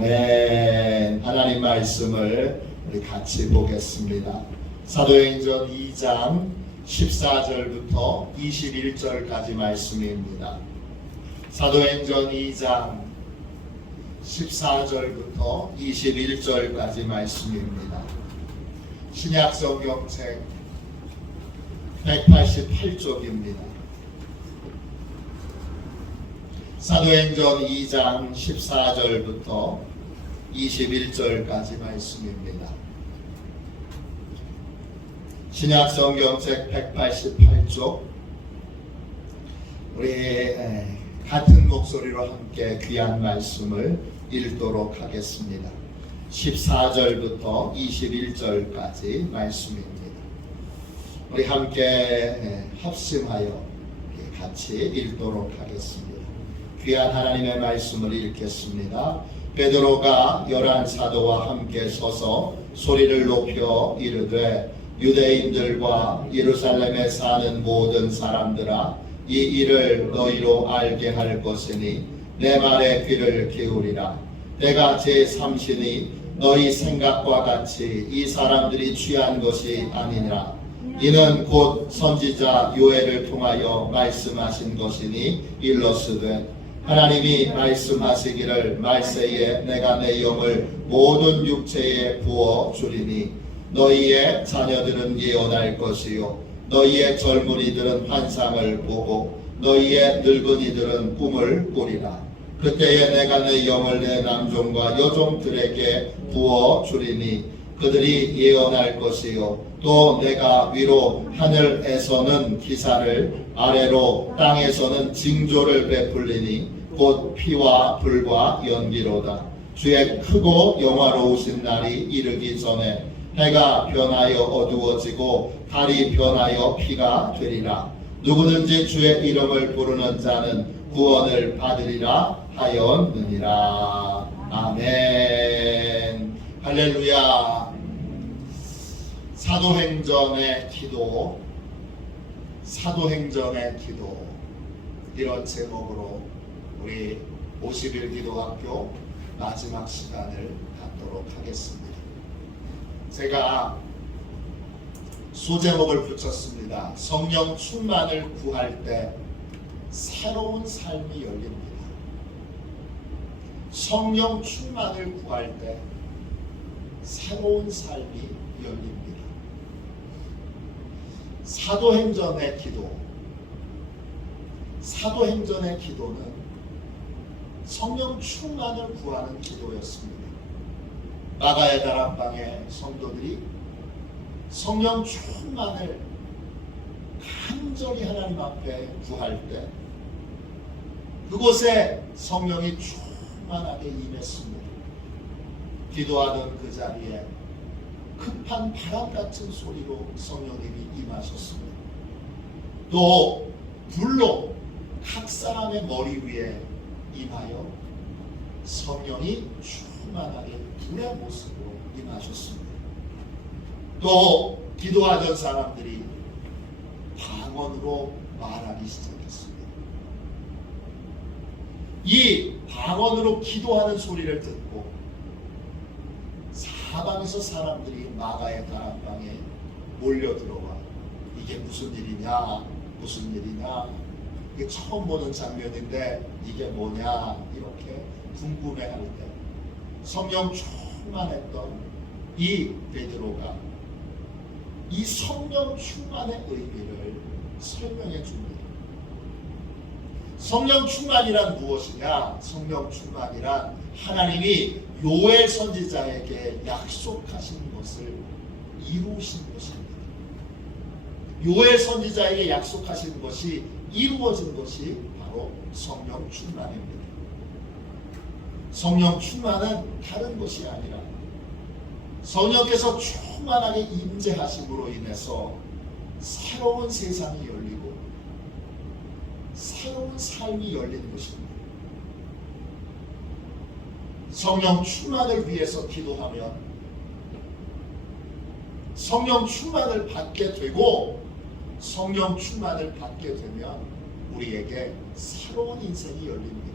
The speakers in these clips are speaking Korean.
네, 하나님 말씀을 우리 같이 보겠습니다. 사도행전 2장 14절부터 21절까지 말씀입니다. 사도행전 2장 14절부터 21절까지 말씀입니다. 신약성경책 188쪽입니다. 사도행전 2장 14절부터 21절까지 말씀입니다. 신약성경책 188쪽 우리 같은 목소리로 함께 귀한 말씀을 읽도록 하겠습니다. 14절부터 21절까지 말씀입니다. 우리 함께 합심하여 같이 읽도록 하겠습니다. 귀한 하나님의 말씀을 읽겠습니다. 베드로가 11사도와 함께 서서 소리를 높여 이르되 유대인들과 예루살렘에 사는 모든 사람들아, 이 일을 너희로 알게 할 것이니 내 말에 귀를 기울이라. 내가 제3신이 너희 생각과 같이 이 사람들이 취한 것이 아니라 이는 곧 선지자 요엘을 통하여 말씀하신 것이니 일러스되 하나님이 말씀하시기를 말세에 내가 내 영을 모든 육체에 부어 주리니 너희의 자녀들은 예언할 것이요 너희의 젊은이들은 환상을 보고 너희의 늙은이들은 꿈을 꾸리라. 그때에 내가 내 영을 내 남종과 여종들에게 부어 주리니 그들이 예언할 것이요 또 내가 위로 하늘에서는 기사를 아래로 땅에서는 징조를 베풀리니 곧 피와 불과 연기로다. 주의 크고 영화로우신 날이 이르기 전에 해가 변하여 어두워지고 달이 변하여 피가 되리라. 누구든지 주의 이름을 부르는 자는 구원을 받으리라 하였느니라. 아멘. 할렐루야. 사도행전의 기도, 사도행전의 기도, 이런 제목으로 우리 50일 기도학교 마지막 시간을 갖도록 하겠습니다. 제가 소제목을 붙였습니다. 성령 충만을 구할 때 새로운 삶이 열립니다. 성령 충만을 구할 때 새로운 삶이 열립니다. 사도행전의 기도, 사도행전의 기도는 성령 충만을 구하는 기도였습니다. 마가의 다락방의 성도들이 성령 충만을 간절히 하나님 앞에 구할 때 그곳에 성령이 충만하게 임했습니다. 기도하던 그 자리에 급한 바람 같은 소리로 성령님이 임하셨습니다. 또 불로 각 사람의 머리 위에 임하여 성령이 충만하게 불의 모습으로 임하셨습니다. 또 기도하던 사람들이 방언으로 말하기 시작했습니다. 이 방언으로 기도하는 소리를 듣고 사방에서 사람들이 마가의 다락방에 몰려들어와 이게 무슨 일이냐, 무슨 일이냐, 이게 처음 보는 장면인데 이게 뭐냐 이렇게 궁금해할 때 성령 충만했던 이 베드로가 이 성령 충만의 의미를 설명해 줍니다. 성령 충만이란 무엇이냐? 성령 충만이란 하나님이 요엘 선지자에게 약속하신 것을 이루신 것입니다. 요엘 선지자에게 약속하신 것이 이루어진 것이 바로 성령 충만입니다. 성령 충만은 다른 것이 아니라 성령께서 충만하게 임재하심으로 인해서 새로운 세상이 열리고 새로운 삶이 열리는 것입니다. 성령 충만을 위해서 기도하면 성령 충만을 받게 되고 성령 충만을 받게 되면 우리에게 새로운 인생이 열립니다.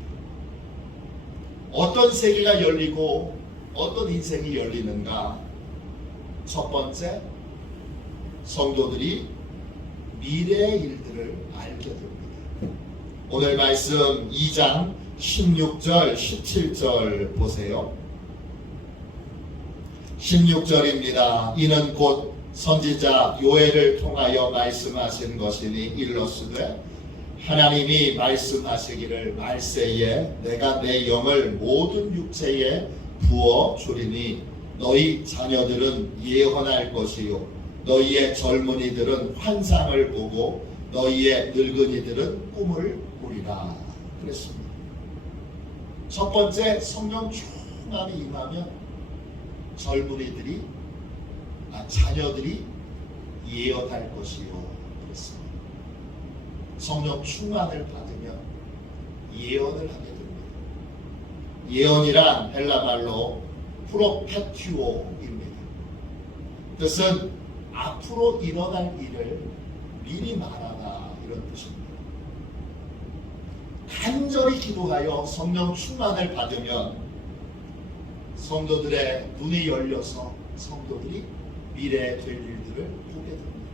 어떤 세계가 열리고 어떤 인생이 열리는가? 첫 번째, 성도들이 미래의 일들을 알게 됩니다. 오늘 말씀 2장 16절, 17절 보세요. 16절입니다. 이는 곧 선지자 요엘을 통하여 말씀하신 것이니 일러스되 하나님이 말씀하시기를 말세에 내가 내 영을 모든 육체에 부어 주리니 너희 자녀들은 예언할 것이요 너희의 젊은이들은 환상을 보고 너희의 늙은이들은 꿈을 꾸리라 그랬습니다. 첫 번째, 성령 충만이 임하면 젊은이들이 자녀들이 예언할 것이요 그랬습니다. 성령 충만을 받으면 예언을 하게 됩니다. 예언이란 헬라 말로 프로페티오입니다. 뜻은 앞으로 일어날 일을 미리 말하다 이런 뜻입니다. 간절히 기도하여 성령 충만을 받으면 성도들의 눈이 열려서 성도들이 미래에 될 일들을 보게 됩니다.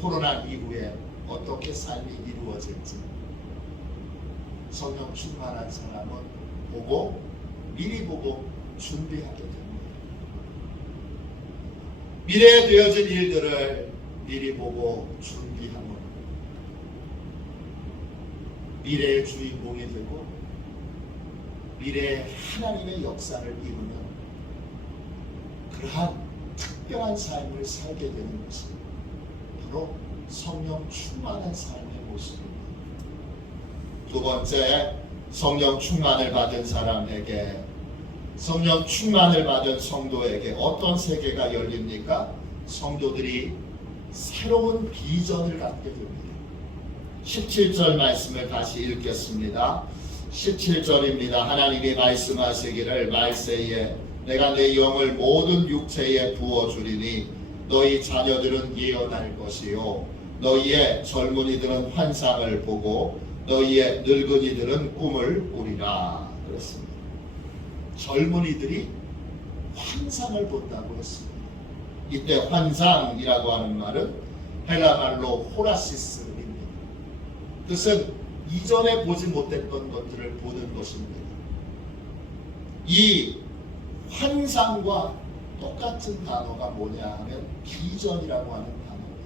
코로나 이후에 어떻게 삶이 이루어질지 성령 충만한 사람은 보고 미리 보고 준비하게 됩니다. 미래에 되어질 일들을 미리 보고 준비하면 미래의 주인공이 되고 미래의 하나님의 역사를 이루면 그러한 특별한 삶을 살게 되는 것이 바로 성령 충만한 삶의 모습입니다. 두 번째, 성령 충만을 받은 사람에게, 성령 충만을 받은 성도에게 어떤 세계가 열립니까? 성도들이 새로운 비전을 갖게 됩니다. 17절 말씀을 다시 읽겠습니다. 17절입니다. 하나님이 말씀하시기를 말세에 내가 내 영을 모든 육체에 부어주리니 너희 자녀들은 예언할 것이요 너희의 젊은이들은 환상을 보고 너희의 늙은이들은 꿈을 꾸리라 그랬습니다. 젊은이들이 환상을 본다고 했습니다. 이때 환상이라고 하는 말은 헬라 말로 호라시스입니다. 뜻은 이전에 보지 못했던 것들을 보는 것입니다. 이 환상과 똑같은 단어가 뭐냐 하면 비전이라고 하는 단어입니다.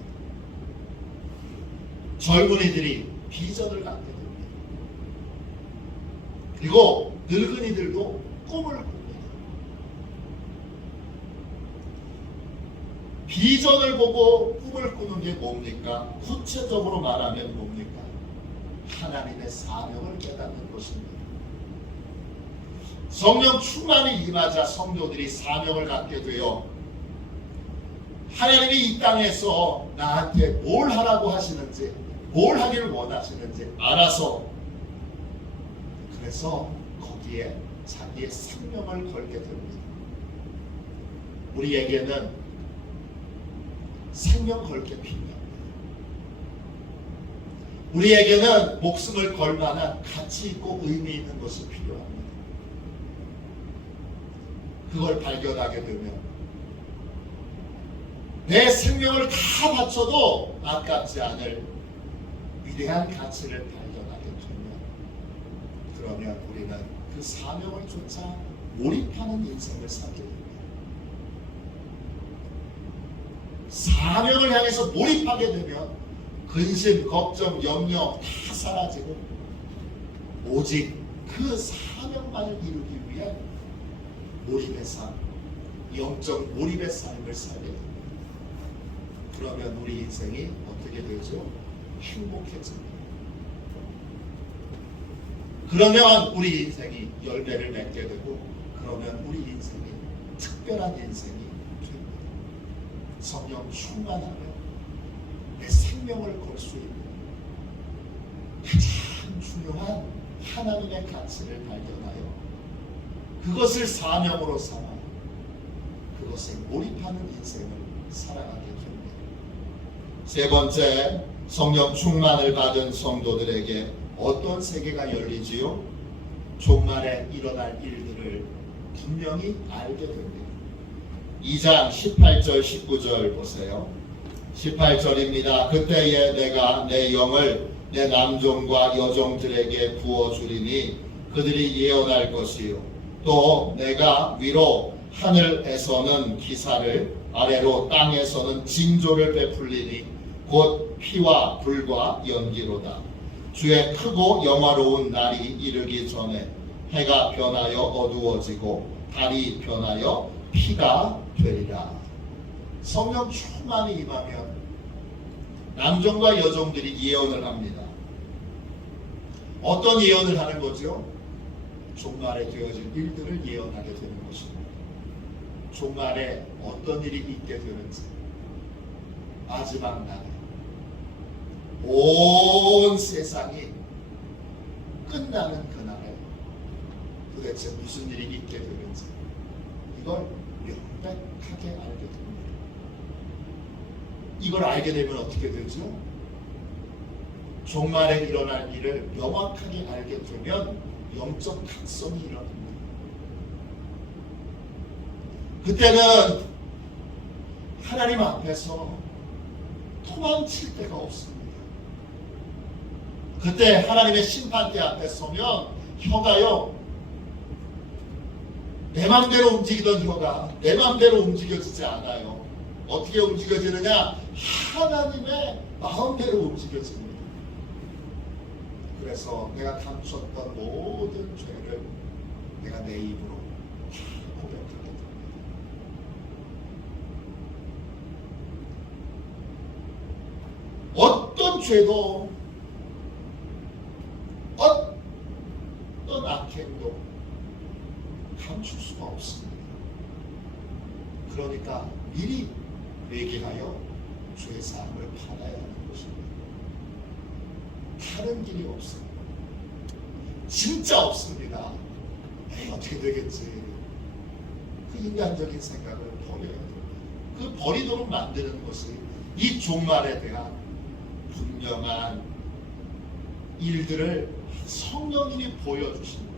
젊은이들이 비전을 갖게 됩니다. 그리고 늙은이들도 꿈을 꿉니다. 비전을 보고 꿈을 꾸는 게 뭡니까? 구체적으로 말하면 뭡니까? 하나님의 사명을 깨닫는 것입니다. 성령 충만이 임하자 성도들이 사명을 갖게 되어 하나님이 이 땅에서 나한테 뭘 하라고 하시는지 뭘 하기를 원하시는지 알아서 그래서 거기에 자기의 생명을 걸게 됩니다. 우리에게는 생명 걸게 필요합니다. 우리에게는 목숨을 걸 만한 가치 있고 의미 있는 것이 필요합니다. 그걸 발견하게 되면 내 생명을 다 바쳐도 아깝지 않을 위대한 가치를 발견하게 되면 그러면 우리는 그 사명을 쫓아 몰입하는 인생을 살게 됩니다. 사명을 향해서 몰입하게 되면 근심, 걱정, 염려 다 사라지고 오직 그 사명만을 이루기 위해 몰입의 삶, 영적 몰입의 삶을 살게 됩니다. 그러면 우리 인생이 어떻게 되죠? 행복해집니다. 그러면 우리 인생이 열매를 맺게 되고 그러면 우리 인생이 특별한 인생이 됩니다. 성령 충만하면 내 생명을 걸 수 있는 가장 중요한 하나님의 가치를 발견하여 그것을 사명으로 삼아 그것에 몰입하는 인생을 살아가게 됩니다. 세 번째, 성령 충만을 받은 성도들에게 어떤 세계가 열리지요? 종말에 일어날 일들을 분명히 알게 됩니다. 2장 18절 19절 보세요. 18절입니다. 그때에 내가 내 영을 내 남종과 여종들에게 부어주리니 그들이 예언할 것이요 또 내가 위로 하늘에서는 기사를 아래로 땅에서는 징조를 베풀리니 곧 피와 불과 연기로다. 주의 크고 영화로운 날이 이르기 전에 해가 변하여 어두워지고 달이 변하여 피가 되리라. 성령 충만이 임하면 남종과 여종들이 예언을 합니다. 어떤 예언을 하는 거죠? 종말에 되어질 일들을 예언하게 되는 것입니다. 종말에 어떤 일이 있게 되는지, 마지막 날에 온 세상이 끝나는 그날에 도대체 무슨 일이 있게 되는지 이걸 명백하게 알게 됩니다. 이걸 알게 되면 어떻게 되죠? 종말에 일어날 일을 명확하게 알게 되면 영적 각성이 일어납니다. 그때는 하나님 앞에서 도망칠 데가 없습니다. 그때 하나님의 심판대 앞에 서면 혀가요, 내 맘대로 움직이던 혀가 내 맘대로 움직여지지 않아요. 어떻게 움직여지느냐? 하나님의 마음대로 움직여집니다. 그래서 내가 감췄던 모든 죄를 내가 내 입으로 다 고백하게 됩니다. 어떤 죄도 어떤 악행도 감출 수가 없습니다. 그러니까 미리 회개하여 죄 사함을 받아야 하는 것입니다. 다른 길이 없습니다. 진짜 없습니다. 에이, 어떻게 되겠지. 그 인간적인 생각을 버려야 됩니다. 그 버리도록 만드는 것이 이 종말에 대한 분명한 일들을 성령님이 보여주십니다.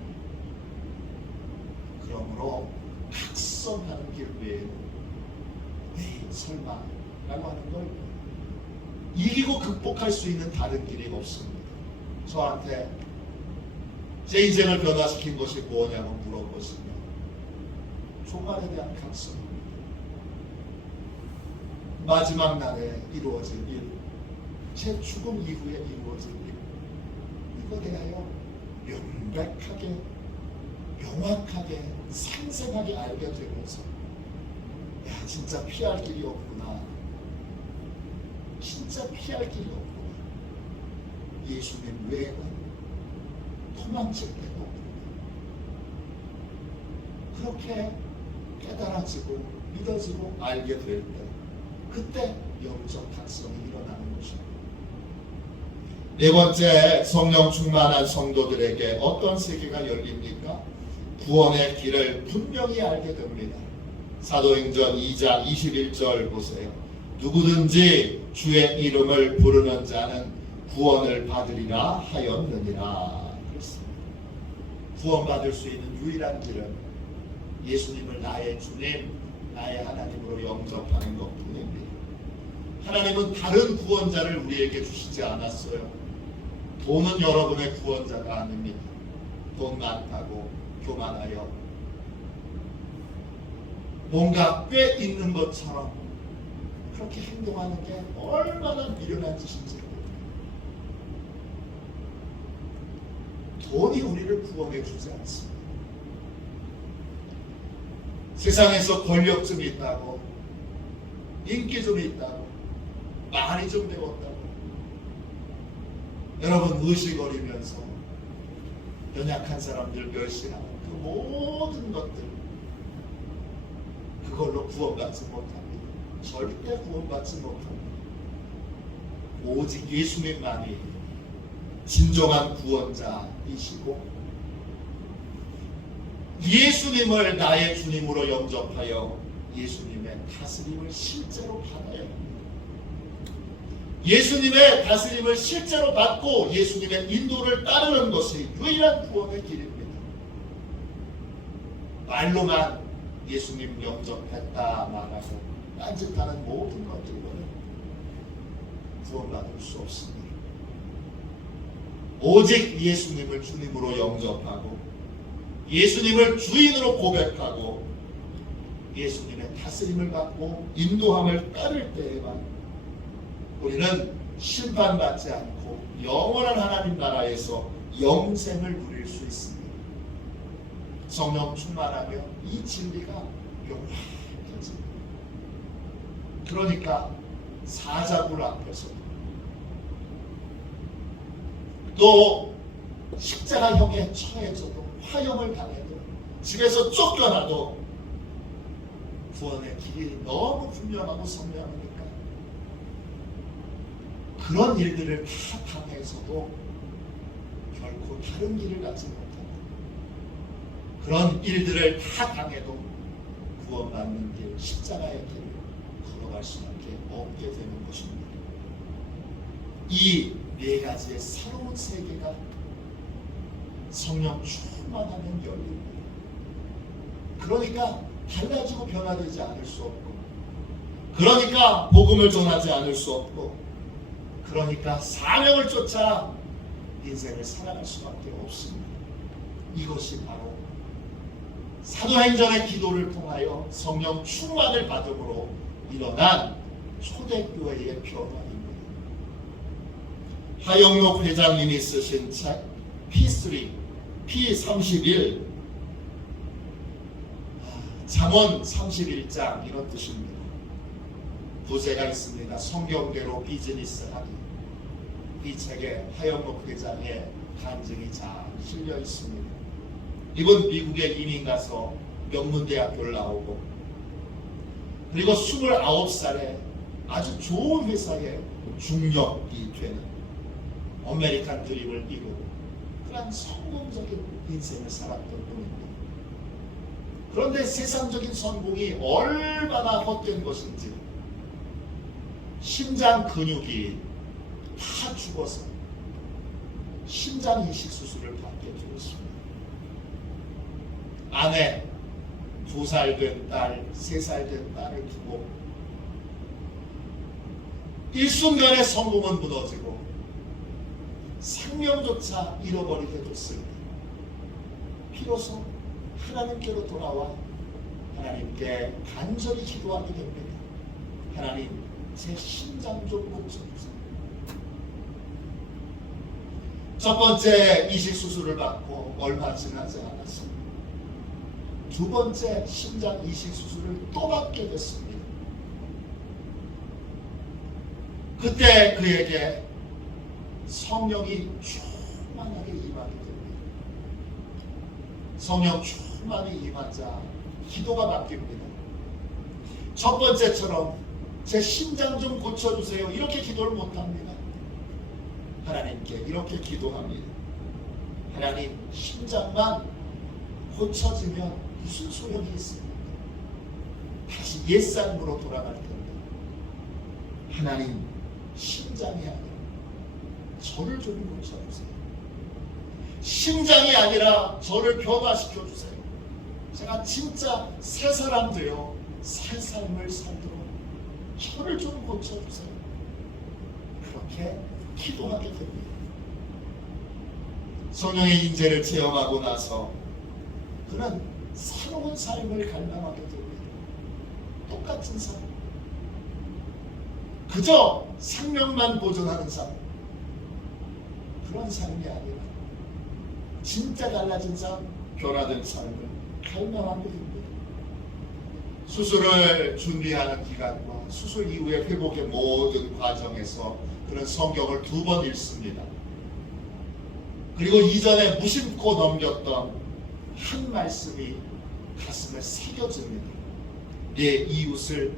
그러므로 각성하는 길 외에는 에이 설마 라고 하는 걸 이기고 극복할 수 있는 다른 길이 없습니다. 저한테 제 인생을 변화시킨 것이 뭐냐고 물어보시면 종말에 대한 각성입니다. 마지막 날에 이루어질 일, 제 죽음 이후에 이루어질 일, 이거 대하여 명백하게, 명확하게, 생생하게 알게 되면서 야, 진짜 피할 길이 없구나. 진짜 피할 길이 없구나. 예수님 외에는 도망칠 데가 없구나. 그렇게 깨달아지고 믿어지고 알게 될 때, 그때 영적 각성이 일어나는 것입니다. 네 번째, 성령 충만한 성도들에게 어떤 세계가 열립니까? 구원의 길을 분명히 알게 됩니다. 사도행전 2장 21절 보세요. 누구든지 주의 이름을 부르는 자는 구원을 받으리라 하였느니라. 그렇습니다. 구원받을 수 있는 유일한 길은 예수님을 나의 주님, 나의 하나님으로 영접하는 것뿐입니다. 하나님은 다른 구원자를 우리에게 주시지 않았어요. 돈은 여러분의 구원자가 아닙니다. 돈 많다고 교만하여 뭔가 꽤 있는 것처럼 그렇게 행동하는 게 얼마나 미련한 짓인지 모릅니다. 돈이 우리를 구원해 주지 않습니다. 세상에서 권력 좀 있다고, 인기 좀 있다고, 많이 좀 배웠다고 여러분 의식거리면서 연약한 사람들 멸시하는 그 모든 것들, 그걸로 구원받지 못합니다. 절대 구원받지 못합니다. 오직 예수님만이 진정한 구원자이시고 예수님을 나의 주님으로 영접하여 예수님의 다스림을 실제로 받아야 합니다. 예수님의 다스림을 실제로 받고 예수님의 인도를 따르는 것이 유일한 구원의 길입니다. 말로만 예수님 영접했다 말하고 딴짓하는 모든 것들로는 구원받을 수 없습니다. 오직 예수님을 주님으로 영접하고 예수님을 주인으로 고백하고 예수님의 다스림을 받고 인도함을 따를 때에만 우리는 심판받지 않고 영원한 하나님 나라에서 영생을 누릴 수 있습니다. 성령 충만하며 이 진리가 명확해집니다. 그러니까 사자굴 앞에서도 또 십자가형에 처해져도 화형을 당해도 집에서 쫓겨나도 구원의 길이 너무 분명하고 선명하니까 그런 일들을 다 당해서도 결코 다른 길을 가지 못한다. 그런 일들을 다 당해도 구원받는 길, 십자가의 길을 걸어갈 수밖에 없게 되는 것입니다. 이 네 가지의 새로운 세계가 성령 충만하면 열립니다. 그러니까 달라지고 변화되지 않을 수 없고, 그러니까 복음을 전하지 않을 수 없고, 그러니까 사명을 쫓아 인생을 살아갈 수밖에 없습니다. 이것이 바로 사도행전의 기도를 통하여 성령 충만을 받음으로 일어난 초대교회의 변화입니다. 하영록 회장님이 쓰신 책 P3, P31, 잠언 31장 이런 뜻입니다. 부제가 있습니다. 성경대로 비즈니스하기. 이 책에 하영록 회장의 간증이 잘 실려 있습니다. 이분 미국에 이민 가서 명문대학교를 나오고 그리고 29살에 아주 좋은 회사에 중역이 되는 아메리칸 드림을 이루고 그런 성공적인 인생을 살았던 분입니다. 그런데 세상적인 성공이 얼마나 헛된 것인지 심장 근육이 다 죽어서 심장 이식 수술을 받게 되었습니다. 아내 2살 된 딸, 3살 된 딸을 두고 일순간에 성공은 무너지고 생명조차 잃어버리게 됐습니다. 비로소 하나님께로 돌아와 하나님께 간절히 기도하게 됩니다. 하나님, 제 심장 좀 고쳐주세요. 첫 번째 이식 수술을 받고 얼마 지나지 않았습니다. 두 번째 심장 이식 수술을 또 받게 됐습니다. 그때 그에게 성령이 충만하게 임하게 됩니다. 성령 충만히 임하자 기도가 바뀝니다. 첫 번째처럼 제 심장 좀 고쳐주세요 이렇게 기도를 못합니다. 하나님께 이렇게 기도합니다. 하나님, 심장만 고쳐지면 무슨 소용이 있습니까? 다시 옛삶으로 돌아갈 텐데 하나님, 심장이 아니라 저를 좀 고쳐주세요. 심장이 아니라 저를 변화시켜주세요. 제가 진짜 새 사람 되어 새 삶을 살도록 저를 좀 고쳐주세요. 그렇게 기도하게 됩니다. 성령의 인재를 체험하고 나서 그는 새로운 삶을 갈망하게 됩니다. 똑같은 삶. 그저 생명만 보존하는 삶. 그런 삶이 아니라 진짜 달라진 삶, 변화된 삶을 갈망하게 됩니다. 수술을 준비하는 기간과 수술 이후의 회복의 모든 과정에서 그는 성경을 2번 읽습니다. 그리고 이전에 무심코 넘겼던 한 말씀이 가슴에 새겨집니다. 내 이웃을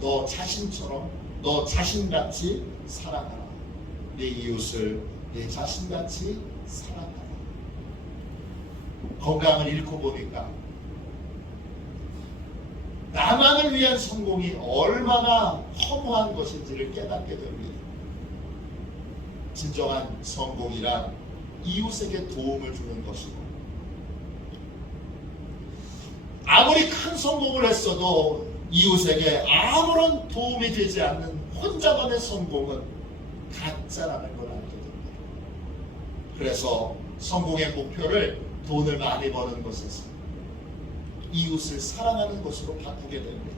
너 자신처럼 너 자신같이 사랑하라. 내 이웃을 내 자신같이 사랑하라. 건강을 잃고 보니까 나만을 위한 성공이 얼마나 허무한 것인지를 깨닫게 됩니다. 진정한 성공이란 이웃에게 도움을 주는 것이고 아무리 큰 성공을 했어도 이웃에게 아무런 도움이 되지 않는 혼자만의 성공은 가짜라는 걸 알게 됩니다. 그래서 성공의 목표를 돈을 많이 버는 것에서 이웃을 사랑하는 것으로 바꾸게 됩니다.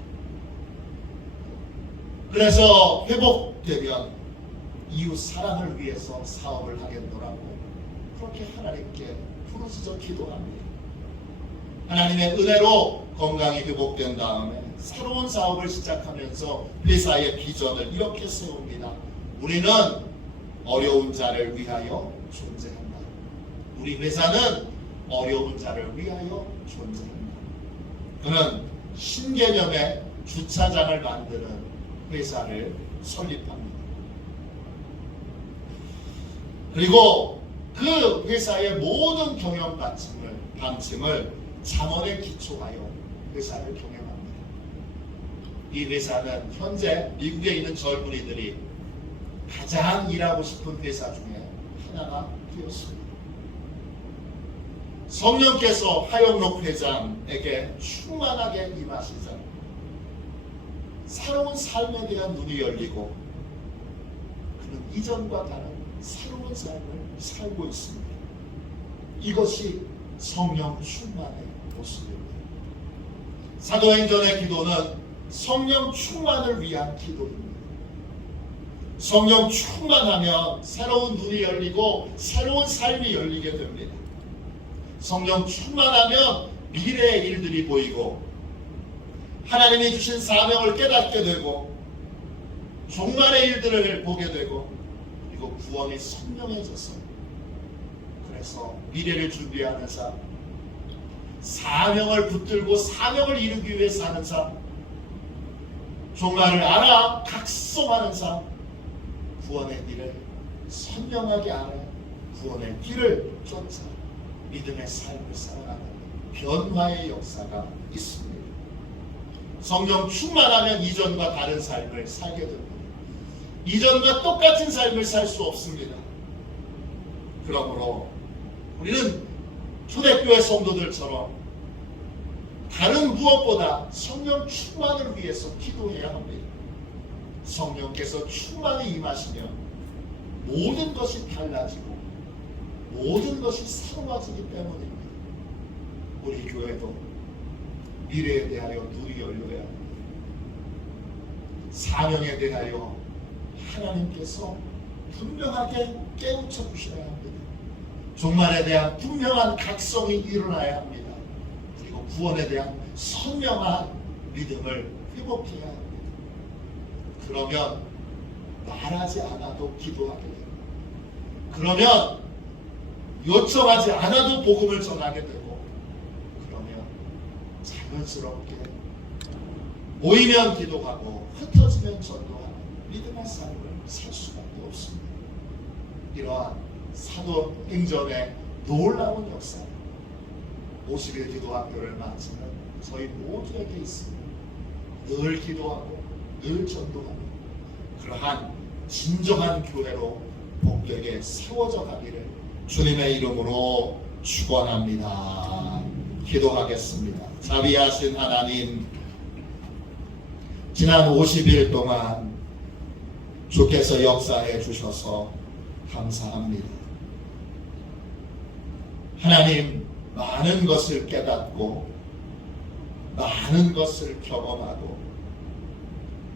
그래서 회복되면 이웃 사랑을 위해서 사업을 하겠노라고 그렇게 하나님께 부르짖어 기도합니다. 하나님의 은혜로 건강이 회복된 다음에 새로운 사업을 시작하면서 회사의 비전을 이렇게 세웁니다. 우리는 어려운 자를 위하여 존재한다. 우리 회사는 어려운 자를 위하여 존재한다. 그는 신개념의 주차장을 만드는 회사를 설립합니다. 그리고 그 회사의 모든 경영 방침을 잠언에 기초하여 회사를 경영합니다. 이 회사는 현재 미국에 있는 젊은이들이 가장 일하고 싶은 회사 중에 하나가 되었습니다. 성령께서 하영록 회장에게 충만하게 임하시자 새로운 삶에 대한 눈이 열리고 그는 이전과 다른 새로운 삶을 살고 있습니다. 이것이 성령 충만의 모습입니다. 사도행전의 기도는 성령 충만을 위한 기도입니다. 성령 충만하면 새로운 눈이 열리고 새로운 삶이 열리게 됩니다. 성령 충만하면 미래의 일들이 보이고 하나님이 주신 사명을 깨닫게 되고 종말의 일들을 보게 되고 그리고 구원이 선명해져서 그래서 미래를 준비하는 삶, 사명을 붙들고 사명을 이루기 위해 사는 삶, 종말을 알아 각성하는 삶, 구원의 길을 선명하게 알아 구원의 길을 쫓아 믿음의 삶을 살아가는 변화의 역사가 있습니다. 성령 충만하면 이전과 다른 삶을 살게 됩니다. 이전과 똑같은 삶을 살 수 없습니다. 그러므로 우리는 초대교회 성도들처럼 다른 무엇보다 성령 충만을 위해서 기도해야 합니다. 성령께서 충만히 임하시면 모든 것이 달라지고 모든 것이 새로워지기 때문입니다. 우리 교회도 미래에 대하여 눈이 열려야 합니다. 사명에 대하여 하나님께서 분명하게 깨우쳐 주셔야 합니다. 종말에 대한 분명한 각성이 일어나야 합니다. 그리고 구원에 대한 선명한 믿음을 회복해야 합니다. 그러면 말하지 않아도 기도하게 됩니다. 그러면 요청하지 않아도 복음을 전하게 되고 그러면 자연스럽게 모이면 기도하고 흩어지면 전도하는 믿음의 삶을 살 수밖에 없습니다. 이러한 사도행전의 놀라운 역사 50일 기도학교를 마치는 저희 모두에게 있습니다. 늘 기도하고 늘 전도하고 그러한 진정한 교회로 복되게 세워져 가기를 주님의 이름으로 축원합니다. 기도하겠습니다. 자비하신 하나님, 지난 50일 동안 주께서 역사해 주셔서 감사합니다. 하나님, 많은 것을 깨닫고 많은 것을 경험하고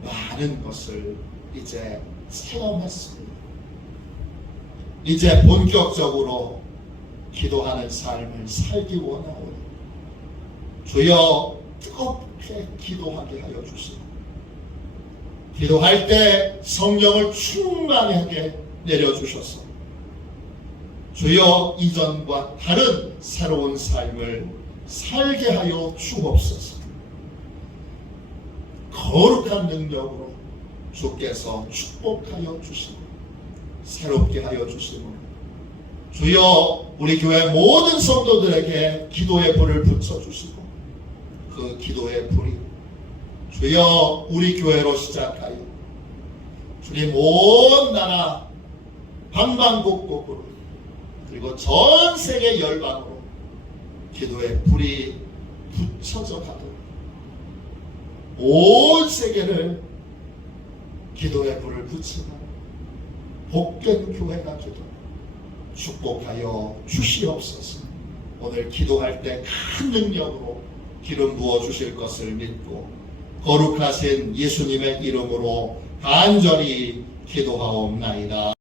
많은 것을 이제 체험했습니다. 이제 본격적으로 기도하는 삶을 살기 원하오니 주여 뜨겁게 기도하게 하여 주시고 기도할 때 성령을 충만하게 내려주셔서 주여 이전과 다른 새로운 삶을 살게 하여 주옵소서. 거룩한 능력으로 주께서 축복하여 주시고 새롭게 하여 주시고 주여 우리 교회 모든 성도들에게 기도의 불을 붙여주시고 그 기도의 불이 주여 우리 교회로 시작하여 주님 온 나라 방방곡곡으로 그리고 전 세계 열방으로 기도의 불이 붙여져 가도록 온 세계를 기도의 불을 붙이는 복된 교회가 되도록 축복하여 주시옵소서. 오늘 기도할 때 큰 능력으로 기름 부어 주실 것을 믿고 거룩하신 예수님의 이름으로 간절히 기도하옵나이다.